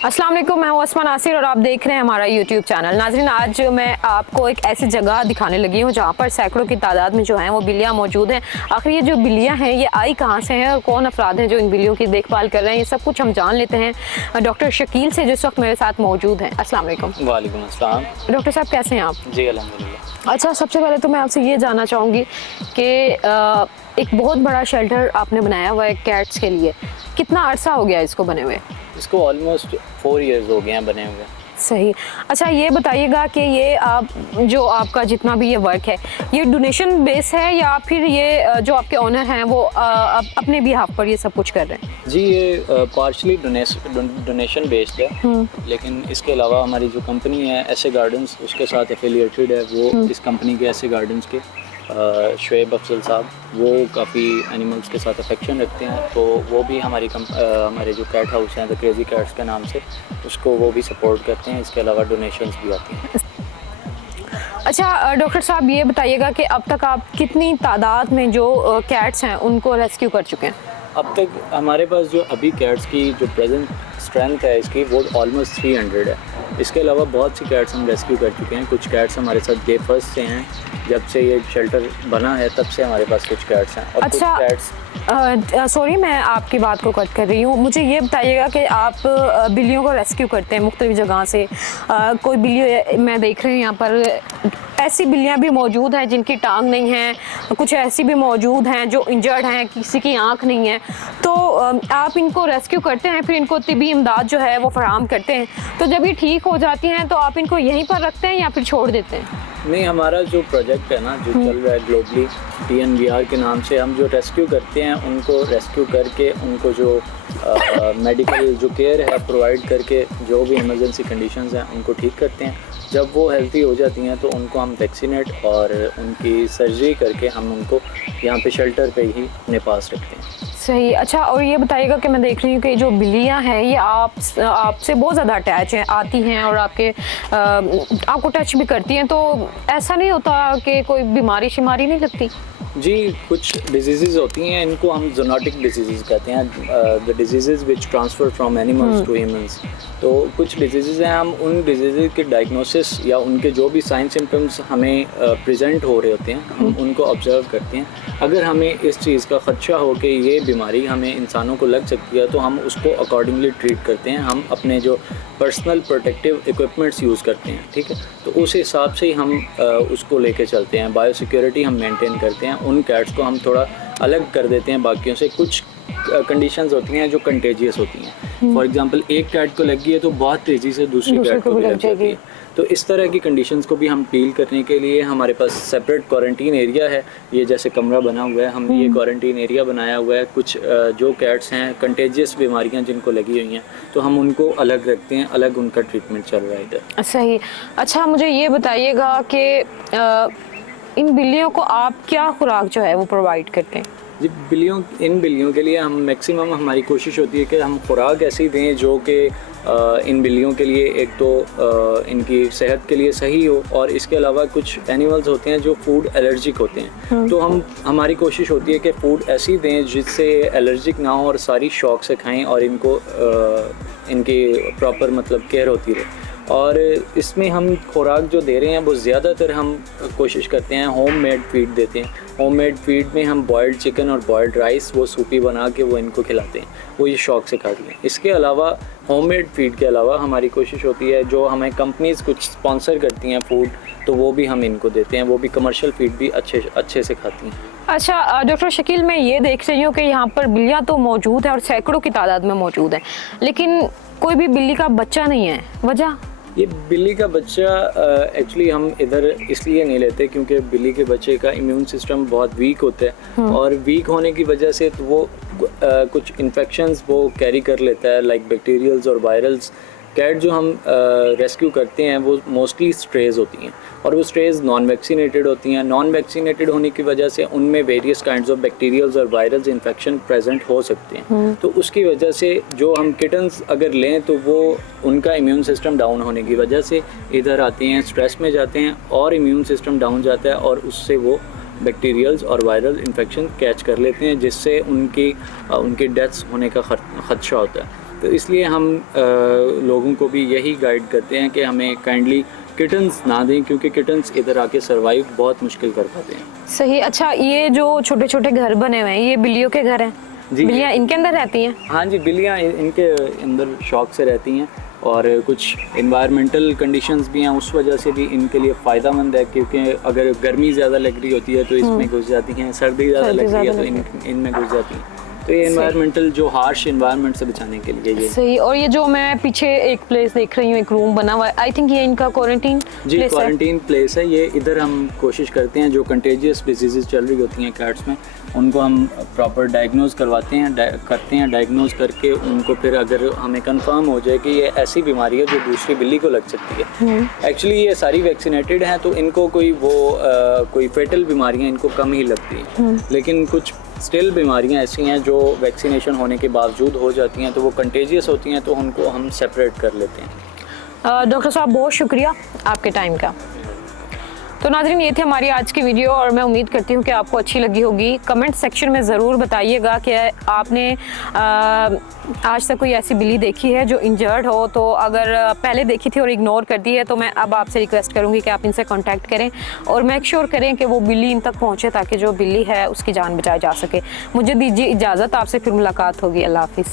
अस्सलाम वालेकुम, मैं हूं अस्मा नासिर और आप देख रहे हैं हमारा यूट्यूब चैनल। नाज़रीन, आज मैं आपको एक ऐसी जगह दिखाने लगी हूं जहां पर सैकड़ों की तादाद में जो हैं वो बिल्लियां मौजूद हैं। आखिर ये जो बिल्लियां हैं ये आई कहां से हैं और कौन अफराद हैं जो इन बिल्लियों की देखभाल कर रहे हैं, ये सब कुछ हम जान लेते हैं डॉक्टर शकील से, जो इस वक्त मेरे साथ मौजूद हैं। अस्सलाम वालेकुम। वालेकुम अस्सलाम। डॉक्टर साहब, कैसे हैं आप? जी अल्हम्दुलिल्लाह। अच्छा, सबसे पहले तो मैं आपसे ये जानना चाहूँगी कि एक बहुत बड़ा शेल्टर आपने बनाया हुआ है कैट्स के लिए, कितना अरसा हो गया इसको बने हुए? इसको ऑलमोस्ट 4 इयर्स हो गए हैं बने हुए। सही। अच्छा, ये बताइएगा कि ये आप जो आपका जितना भी ये वर्क है, ये डोनेशन बेस है या फिर ये जो आपके ओनर हैं वो अपने बिहाफ पर ये सब कुछ कर रहे हैं? जी, ये पार्शली डोनेशन बेस्ड है, लेकिन इसके अलावा हमारी जो कंपनी है ऐसे गार्डन्स, उसके साथ एफिलिएटेड है। वो इस कंपनी के ऐसे गार्डन्स के शुएब अफजल साहब, वो काफ़ी एनिमल्स के साथ अफेक्शन रखते हैं, तो वो भी हमारे जो कैट हाउस हैं द क्रेजी कैट्स के नाम से, उसको वो भी सपोर्ट करते हैं। इसके अलावा डोनेशंस भी आती हैं। अच्छा डॉक्टर साहब, ये बताइएगा कि अब तक आप कितनी तादाद में जो कैट्स हैं उनको रेस्क्यू कर चुके हैं? अब तक हमारे पास जो अभी कैट्स की जो प्रेजेंट स्ट्रेंथ है इसकी, वो ऑलमोस्ट 300 है। इसके अलावा बहुत सी कैट्स हम रेस्क्यू कर चुके हैं। कुछ कैट्स हमारे साथ डे फर्स्ट से हैं, जब से ये शेल्टर बना है तब से हमारे पास कुछ कैट्स हैं। और अच्छा, कुछ कैट्स सॉरी, मैं आपकी बात को कट कर रही हूँ। मुझे ये बताइएगा कि आप बिल्लियों को रेस्क्यू करते हैं मुख्तलिफ जगह से, कोई बिल्ली मैं देख रही हूँ यहाँ पर ऐसी बिल्लियाँ भी मौजूद हैं जिनकी टांग नहीं है, कुछ ऐसी भी मौजूद हैं जो इंजर्ड हैं, किसी की आंख नहीं है, तो आप इनको रेस्क्यू करते हैं, फिर इनको तिब्बी इमदाद जो है वो फराहम करते हैं, तो जब ये ठीक हो जाती हैं तो आप इनको यहीं पर रखते हैं या फिर छोड़ देते हैं? नहीं, हमारा जो प्रोजेक्ट है ना, जो चल रहा है ग्लोबली TNVR के नाम से, हम जो रेस्क्यू करते हैं उनको रेस्क्यू करके उनको जो मेडिकल जो केयर है प्रोवाइड करके, जो भी इमरजेंसी कंडीशंस हैं उनको ठीक करते हैं। जब वो हेल्थी हो जाती हैं तो उनको हम वैक्सीनेट और उनकी सर्जरी करके हम उनको यहाँ पे शेल्टर पे ही अपने पास रखते हैं। सही। अच्छा, और ये बताइएगा कि मैं देख रही हूँ कि जो बिल्लियाँ हैं ये आपसे बहुत ज़्यादा अटैच हैं, आती हैं और आपको टच भी करती हैं, तो ऐसा नहीं होता कि कोई बीमारी शिमारी नहीं लगती? जी, कुछ डिजीज़ होती हैं, इनको हम ज़ूनोटिक डिजीज़ कहते हैं, the disease which transfer from animals to humans. तो कुछ डिजीज़ हैं, हम उन डिजीज़ के डायग्नोसिस या उनके जो भी साइन सिम्टम्स हमें प्रेजेंट हो रहे होते हैं, हम उनको ऑब्ज़र्व करते हैं। अगर हमें इस चीज़ का ख़दशा हो कि ये बीमारी हमें इंसानों को लग सकती है, तो हम उसको अकॉर्डिंगली ट्रीट करते हैं। हम अपने जो पर्सनल प्रोटेक्टिव इक्विपमेंट्स यूज़ करते हैं, ठीक है, तो उस हिसाब से ही हम उसको लेके चलते हैं। बायो सिक्योरिटी हम मेंटेन करते हैं। उन कैट्स को हम थोड़ा अलग कर देते हैं बाकियों से। कुछ कंडीशंस होती हैं जो कंटेजियस होती हैं। फॉर एग्जांपल, एक कैट को लग गई है तो बहुत तेज़ी से दूसरी कैट को भी लग जाती है। तो इस तरह की कंडीशंस को भी हम डील करने के लिए हमारे पास सेपरेट क्वारंटीन एरिया है। ये जैसे कमरा बना हुआ है, हमने ये क्वारंटीन एरिया बनाया हुआ है। कुछ जो कैट्स हैं कंटेजियस बीमारियां जिनको लगी हुई हैं, तो हम उनको अलग रखते हैं, अलग उनका ट्रीटमेंट चल रहा है इधर। सही। अच्छा, मुझे ये बताइएगा कि इन बिल्लियों को आप क्या खुराक जो है वो प्रोवाइड करते हैं? जी, इन बिल्लियों के लिए हम मैक्सिमम हमारी कोशिश होती है कि हम खुराक ऐसी दें जो कि इन बिल्लियों के लिए एक तो इनकी सेहत के लिए सही हो, और इसके अलावा कुछ एनिमल्स होते हैं जो फूड एलर्जिक होते हैं, तो हमारी कोशिश होती है कि फ़ूड ऐसी दें जिससे एलर्जिक ना हो और सारी शौक से खाएं और इनको इनकी प्रॉपर मतलब केयर होती रहे। और इसमें हम खुराक जो दे रहे हैं वो ज़्यादातर हम कोशिश करते हैं होममेड फीड देते हैं। होममेड फीड में हम बॉयल्ड चिकन और बॉयल्ड राइस वो सूपी बना के वो इनको खिलाते हैं, वो ये शौक़ से खाते हैं। इसके अलावा होममेड फीड के अलावा हमारी कोशिश होती है, जो हमें कंपनीज़ कुछ स्पॉन्सर करती हैं फूड, तो वो भी हम इनको देते हैं। वो भी कमर्शियल फीड भी अच्छे से खाती हैं। अच्छा डॉक्टर शकील, मैं ये देख रही हूँ कि यहाँ पर बिल्लियाँ तो मौजूद हैं और सैकड़ों की तादाद में मौजूद हैं, लेकिन कोई भी बिल्ली का बच्चा नहीं है, वजह? ये बिल्ली का बच्चा एक्चुअली हम इधर इसलिए नहीं लेते क्योंकि बिल्ली के बच्चे का इम्यून सिस्टम बहुत वीक होता है, और वीक होने की वजह से तो वो कुछ इन्फेक्शंस वो कैरी कर लेता है, लाइक बैक्टीरियल्स और वायरल्स। कैट जो हम रेस्क्यू करते हैं वो मोस्टली स्ट्रेज होती हैं, और वो स्ट्रेज नॉन वैक्सीनेटेड होती हैं। नॉन वैक्सीनेटेड होने की वजह से उनमें वेरियस काइंड्स ऑफ बैक्टीरियल्स और वायरल्स इन्फेक्शन प्रेजेंट हो सकते हैं। तो उसकी वजह से जो हम किटन्स अगर लें तो वो उनका इम्यून सिस्टम डाउन होने की वजह से इधर आते हैं, स्ट्रेस में जाते हैं, और इम्यून सिस्टम डाउन जाता है, और उससे वो बैक्टीरियल्स और वायरल इन्फेक्शन कैच कर लेते हैं, जिससे उनकी डेथ्स होने का खदशा होता है। तो इसलिए हम लोगों को भी यही गाइड करते हैं कि हमें काइंडली किटन्स ना दें, क्योंकि किटन्स इधर आके सरवाइव बहुत मुश्किल कर पाते हैं। सही। अच्छा, ये जो छोटे छोटे घर बने हुए हैं ये बिल्लियों के घर हैं? जी। बिल्लियाँ इनके अंदर रहती हैं? हाँ जी, बिल्लियाँ इनके अंदर शौक से रहती हैं और कुछ इन्वायरमेंटल कंडीशंस भी हैं, उस वजह से भी इनके लिए फ़ायदेमंद है, क्योंकि अगर गर्मी ज़्यादा लग रही होती है तो इसमें घुस जाती हैं, सर्दी ज़्यादा लग रही है तो इनमें घुस जाती हैं। तो ये इन्वायरमेंटल जो हार्श इन्वायरमेंट से बचाने के लिए ये सही। और ये जो मैं पीछे एक प्लेस देख रही हूँ, एक रूम बना हुआ है, आई थिंक ये इनका क्वारंटीन जी प्लेस है। क्वारंटीन प्लेस है ये। इधर हम कोशिश करते हैं जो कंटेजियस डिजीज़ चल रही होती हैं कैट्स में, उनको हम प्रॉपर डायग्नोज करवाते हैं, डायग्नोज करके उनको फिर अगर हमें कंफर्म हो जाए कि ये ऐसी बीमारी है जो दूसरी बिल्ली को लग सकती है, एक्चुअली ये सारी वैक्सीनेटेड हैं तो इनको कोई फेटल बीमारियां इनको कम ही लगती हैं, लेकिन कुछ स्टिल बीमारियां ऐसी हैं जो वैक्सीनेशन होने के बावजूद हो जाती हैं तो वो कंटेजियस होती हैं, तो उनको हम सेपरेट कर लेते हैं। डॉक्टर साहब बहुत शुक्रिया आपके टाइम का। तो नाज़रीन, ये थी हमारी आज की वीडियो और मैं उम्मीद करती हूँ कि आपको अच्छी लगी होगी। कमेंट सेक्शन में ज़रूर बताइएगा कि आपने आज तक कोई ऐसी बिल्ली देखी है जो इंजर्ड हो, तो अगर पहले देखी थी और इग्नोर कर दी है तो मैं अब आपसे रिक्वेस्ट करूँगी कि आप इनसे कांटेक्ट करें और मेक श्योर करें कि वो बिल्ली इन तक पहुँचे ताकि जो बिल्ली है उसकी जान बचाई जा सके। मुझे दीजिए इजाज़त, आपसे फिर मुलाकात होगी। अल्लाह हाफिज़।